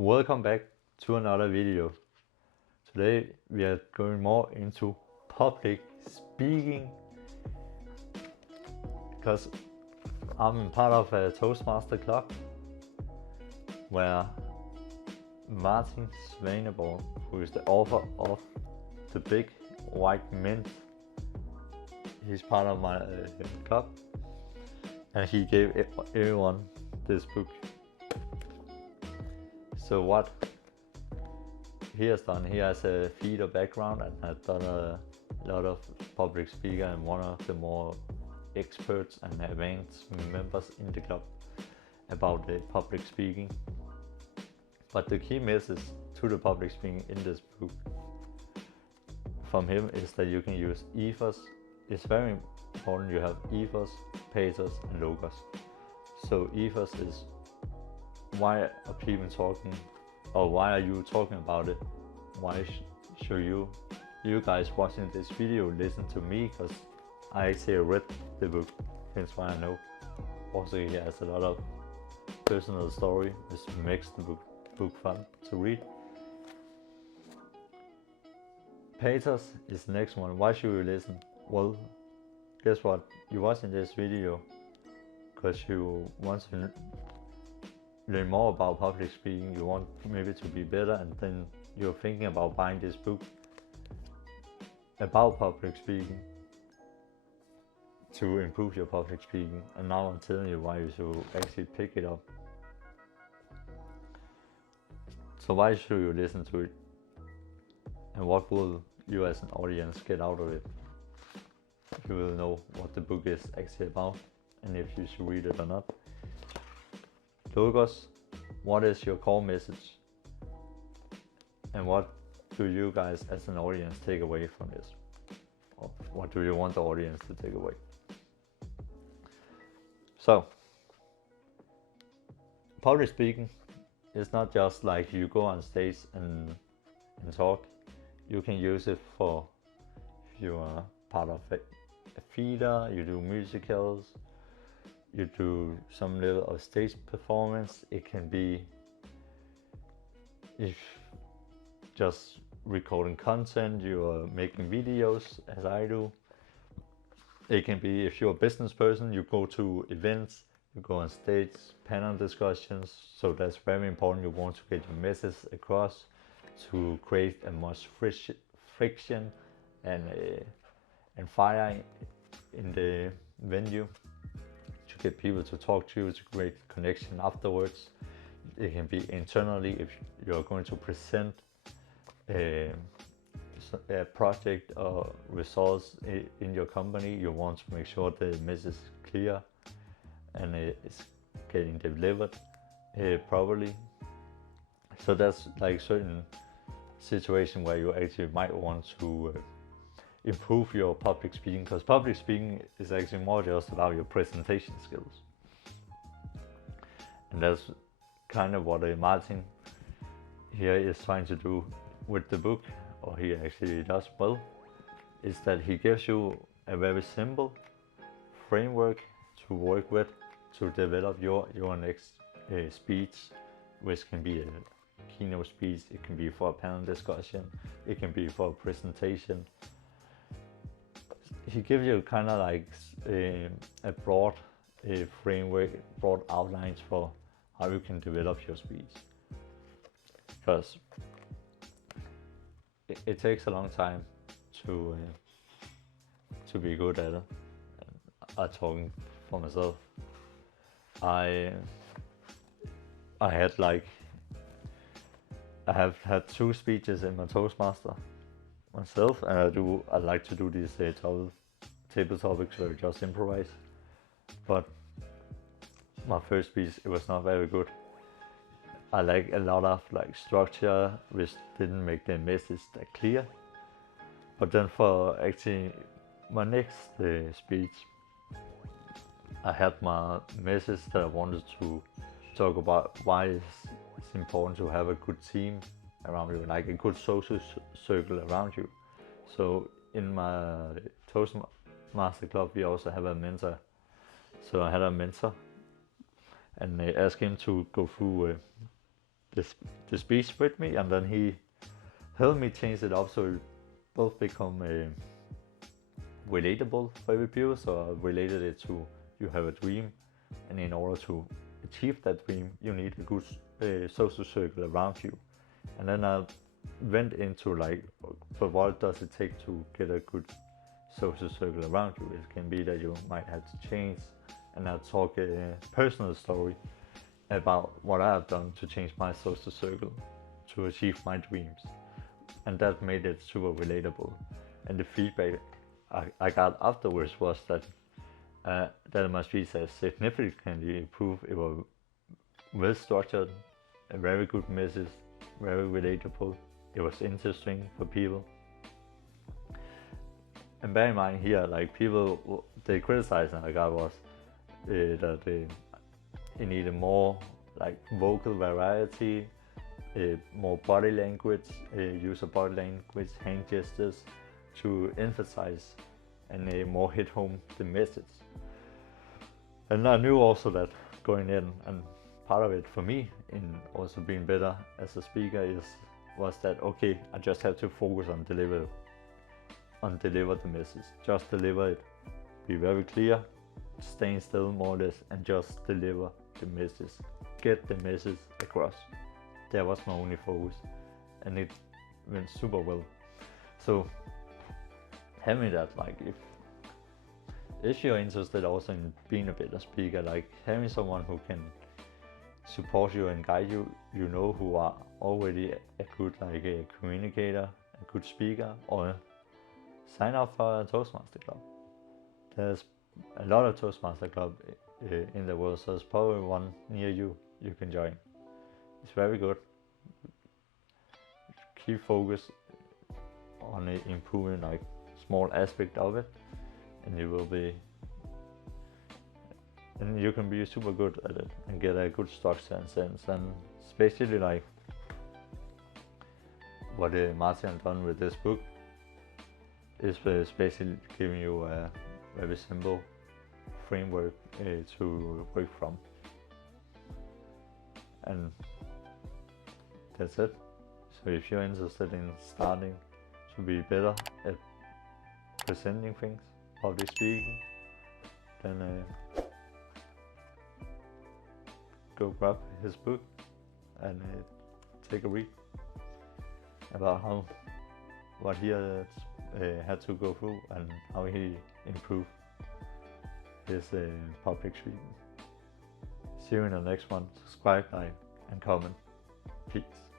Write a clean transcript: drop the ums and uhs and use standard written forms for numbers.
Welcome back to another video. Today we are going more into public speaking because I'm part of a Toastmaster club where Martin Svaneborg, who is the author of The Big White Mint, he's part of my club, and he gave everyone this book. So what he has done, he has a theater background and has done a lot of public speaker and one of the more experts and advanced members in the club about the public speaking. But the key message to the public speaking in this book from him is that you can use ethos. It's very important you have ethos, pathos and logos. So ethos is why are people talking, or why are you talking about it? Why should you guys watching this video listen to me? Because I actually read the book, hence why I know. Also he has a lot of personal story which makes the book fun to read. Pathos is the next one. Why should you listen? Well, guess what? You're watching this video because you want to learn more about public speaking, you want maybe to be better, and then you're thinking about buying this book about public speaking to improve your public speaking, and now I'm telling you why you should actually pick it up. So why should you listen to it, and what will you as an audience get out of it? You will know what the book is actually about and if you should read it or not. Logos, what is your core message? And what do you guys as an audience take away from this? Or what do you want the audience to take away? So, public speaking is not just like you go on stage and talk. You can use it for if you are part of a theater, you do musicals, you do some little of stage performance. It can be if just recording content, you are making videos as I do. It can be if you're a business person, you go to events, you go on stage, panel discussions. So that's very important. You want to get your message across to create a much friction and fire in the venue, to get people to talk to you, to create connection afterwards. It can be internally if you're going to present a project or results in your company. You want to make sure the message is clear and it's getting delivered properly. So that's like certain situation where you actually might want to improve your public speaking, because public speaking is actually more just about your presentation skills. And that's kind of what Martin here is trying to do with the book, or he actually does well, is that he gives you a very simple framework to work with to develop your next speech, which can be a keynote speech, it can be for a panel discussion, it can be for a presentation. He gives you kind of like a broad framework, broad outlines for how you can develop your speech. Because it takes a long time to be good at it. I'm talking for myself. I have had 2 speeches in my Toastmaster myself, and I like to do these table topics where I just improvise. But my first speech, it was not very good. I like a lot of like structure, which didn't make the message that clear. But then for actually my next speech, I had my message that I wanted to talk about why it's important to have a good team around you, like a good social circle around you. So in my Toastmaster club, we also have a mentor. So I had a mentor, and I asked him to go through the speech with me, and then he helped me change it up so it both become relatable for every people. So I related it to you have a dream, and in order to achieve that dream, you need a good social circle around you. And then I went into like, but what does it take to get a good social circle around you? It can be that you might have to change, and I talk a personal story about what I have done to change my social circle to achieve my dreams, and that made it super relatable. And the feedback I got afterwards was that my speech has significantly improved. It was well structured, a very good message, very relatable. It was interesting for people. And bear in mind here, like people, the criticism I got was that it needed more like vocal variety, more body language, use of body language, hand gestures to emphasize and more hit home the message. And I knew also that going in, and part of it for me in also being better as a speaker was that okay, I just have to focus on deliver the message, just deliver it, be very clear, staying still more or less, and just deliver the message, get the message across. That was my only focus, and it went super well. So having that, like if you're interested also in being a better speaker, like having someone who can support you and guide you, you know, who are already a good like a communicator, a good speaker, or sign up for a Toastmaster club. There's a lot of Toastmaster club in the world, so there's probably one near you can join. It's very good. Keep focus on improving like small aspect of it, and you can be super good at it and get a good structure and sense. And especially like what Martin done with this book is basically giving you a very simple framework to work from, and that's it. So if you're interested in starting to be better at presenting things, public speaking, then go grab his book and take a read about what he had to go through and how he improved his public speaking. See you in the next one. Subscribe, like, and comment. Peace.